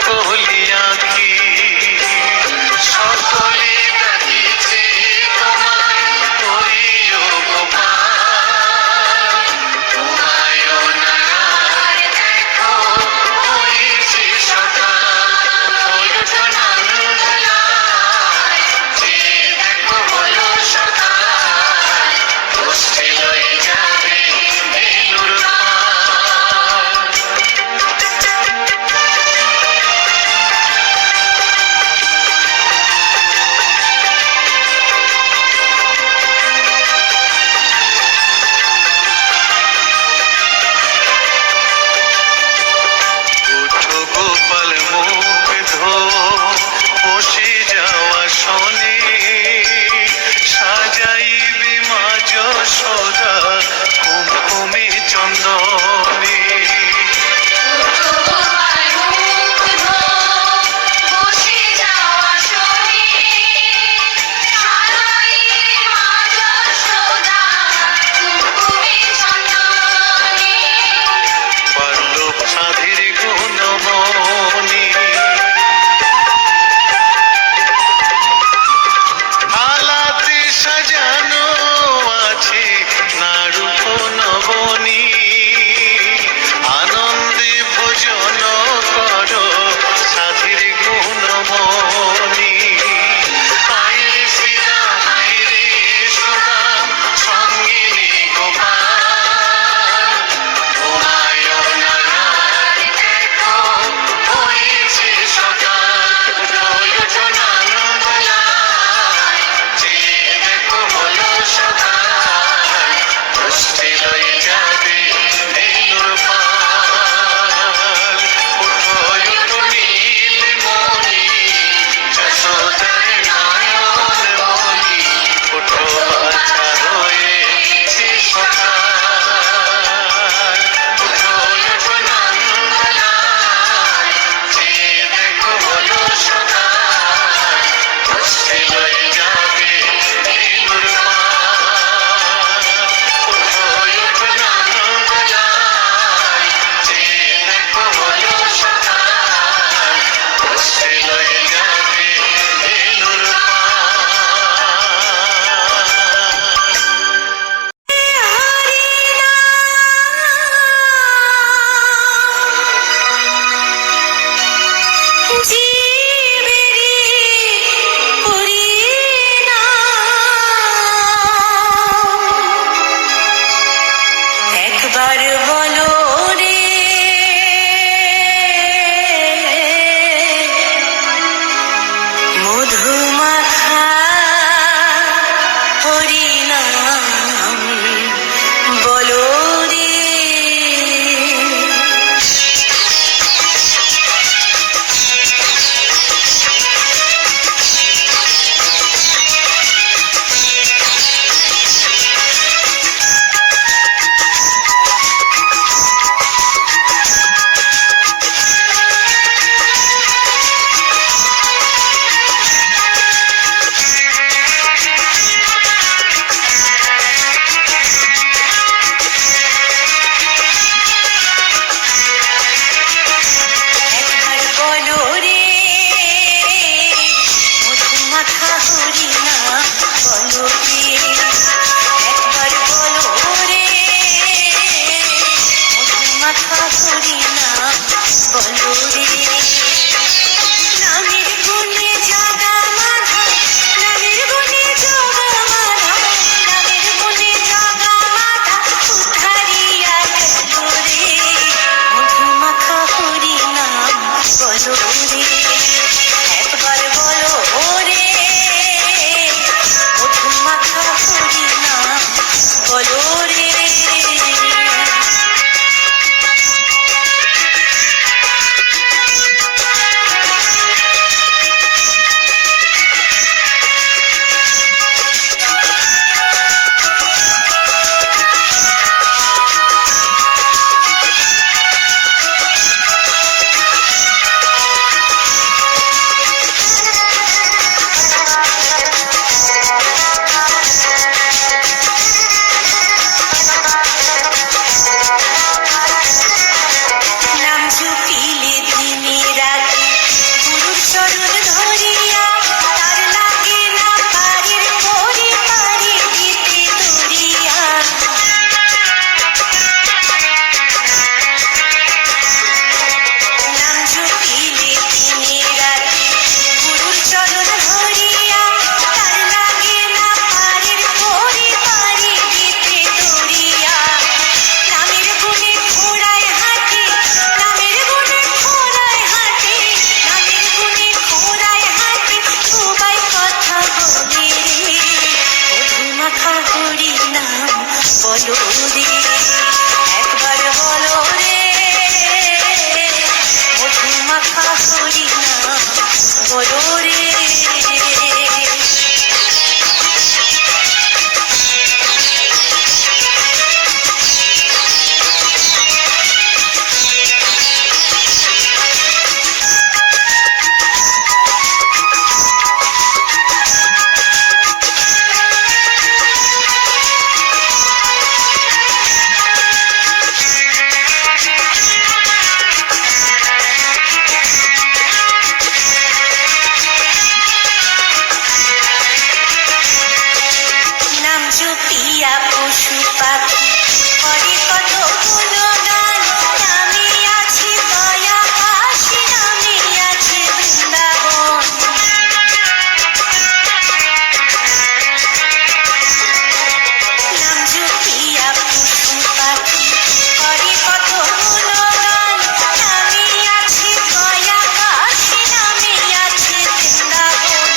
কলি আঁখি সকলে ডাকিছে তোমায় করিও গোপাল তোমায় নারায় দেখো হয়েছে সকাল ওঠো না যে দেখো হলো সকাল গোষ্ঠী লয়ে যাবে বেলুর গোপাল মুখ ধো বসে যাওয়া শোনে সাজাইবে মা যশোদা কুমকুমে চন্দনে সাধের গুণমণি আলাতে সাজানো আছে নারূপ নবনী আনন্দে ভোজন করো সাধের গুণমণি আয়রে শ্রীরাম আয়রে সুদাম সঙ্গিনী গোপাল তোমায় বলো রে। নাম জপিয়া পশু পাখি করে কত গুণগান, নামে আছে দয়া কাশী, নামে আছে বৃন্দাবন। নাম জপিয়া পশু পাখি করে কত গুণগান, নামে আছে দয়া কাশী, নামে আছে বৃন্দাবন।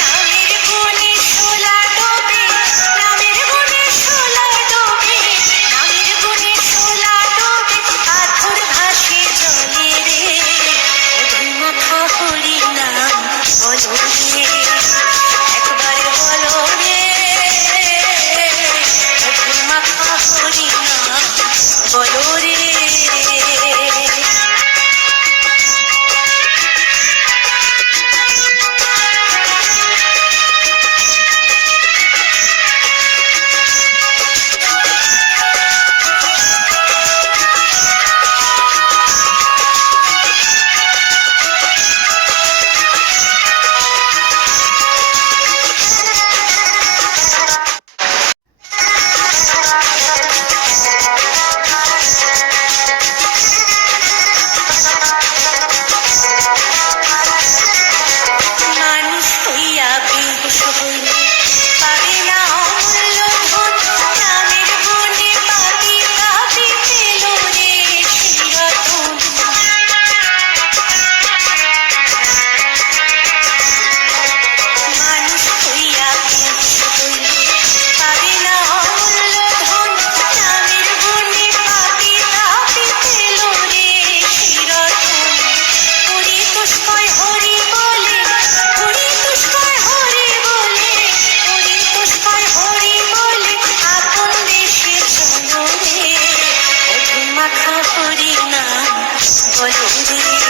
নামের গুণে শোলা ডোবে, নামের গুণে শোলা ডোবে, নামের গুণে শোলা ডোবে, পাথর ভাসে জলে রে। মধু মাখা হরি নাম বলো রে, একবার বলো রে। মধু মাখা হরি নাম বলো রে। মানুষ হইয়া বিহুষ হইলে পাবে না অমূল্য ধন, নামের গুণে পাপি পাপি পেল রে চিরতন। মানুষ হইয়া বিহুষ হইলে পাবে না অমূল্য ধন, নামের গুণে পাপি পাপি পেল রে চিরতন। হরি তুষ্কয় হরি বলে, হরি তুষ্কয় হরি বলে, হরি তুষ্কয় হরি বলে, আপন দেশে চলো রে। মধু মাখা হরি নাম বলো রে।